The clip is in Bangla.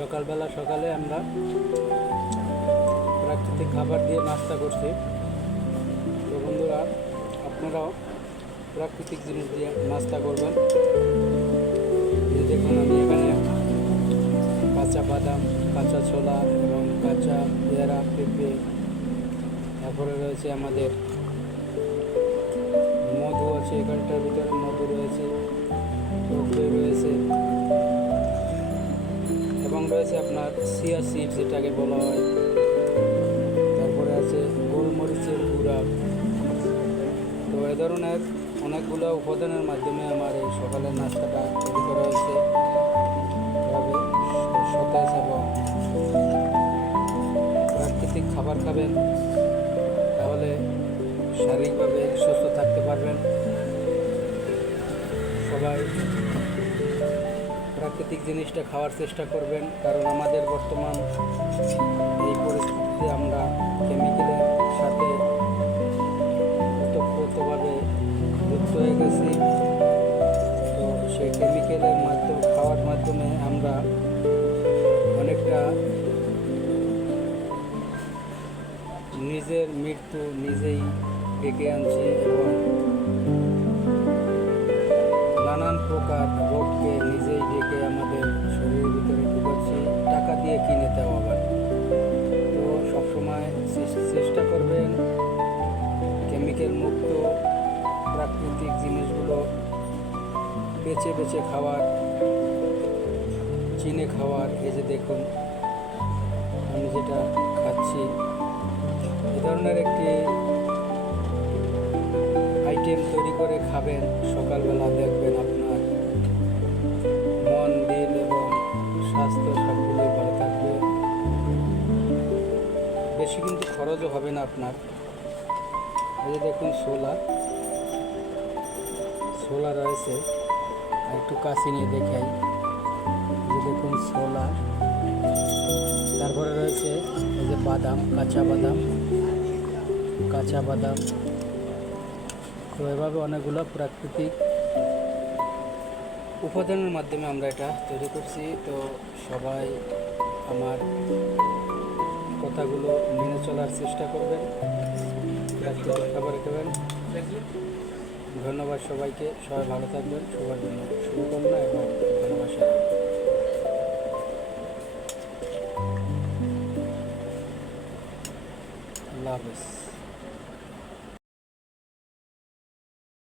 সকালে আমরা প্রাকৃতিক খাবার দিয়ে নাস্তা করছি। তো বন্ধুরা, আপনারাও প্রাকৃতিক জিনিস দিয়ে নাস্তা করবেন। এই দেখুন, আমি এখানে কাঁচা বাদাম, কাঁচা ছোলা এবং কাঁচা পেয়ারা, পেঁপে, তারপরে রয়েছে আমাদের মধু আছে, এখানটার ভিতরে মধু রয়েছে, টক দই রয়েছে এবং রয়েছে আপনার চিয়া সিড যেটাকে বলা হয়। তারপরে আছে গোলমরিচের গুঁড়া। তো এ ধরনের অনেকগুলো উপাদানের মাধ্যমে আমার এই সকালের নাস্তাটা তৈরি করা হয়েছে। এভাবে সতেজ এবং প্রাকৃতিক খাবার খাবেন, তাহলে শারীরিকভাবে সুস্থ থাকতে পারবেন। সবাই প্রাকৃতিক জিনিসটা খাওয়ার চেষ্টা করবেন, কারণ আমাদের বর্তমান এই পরিস্থিতিতে আমরা কেমিক্যালের সাথে ওতপ্রোতভাবে যুক্ত হয়ে গেছি। তো সেই কেমিক্যালের খাওয়ার মাধ্যমে আমরা অনেকটা নিজের মৃত্যু নিজেই ডেকে আনছি এবং নানান প্রকার রোগকে নিজেই ডেকে আমাদের শরীরের ভিতরে ঢুকাচ্ছি, টাকা দিয়ে কিনে দেওয়া আবার। তো সবসময় চেষ্টা করবেন কেমিক্যাল মুক্ত প্রাকৃতিক জিনিসগুলো বেছে বেছে খাওয়ার, চিনে খাওয়ার। এই যে দেখুন আমি যেটা খাচ্ছি, এ ধরনের একটি আইটেম তৈরি করে খাবেন সকালবেলা, দেখবেন আপনার মন, দিল এবং স্বাস্থ্য সবগুলোই ভালো থাকবে। বেশি কিন্তু খরচও হবে না আপনার। এই যে দেখুন ছোলা রয়েছে, আর একটু কাছে নিয়ে দেখাই। এই যে দেখুন ছোলা, তারপরে রয়েছে এই যে বাদাম, কাঁচা বাদাম। তো এভাবে অনেকগুলো প্রাকৃতিক উপাদানের মাধ্যমে আমরা এটা তৈরি করছি। তো সবাই আমার কথাগুলো মেনে চলার চেষ্টা করবেন, প্রাকৃতিক খাবার খাবেন। ধন্যবাদ সবাইকে, সবাই ভালো থাকবেন। সবার জন্য শুভকামনা এবং ভালোবাসা। আল্লাহ হাফেজ।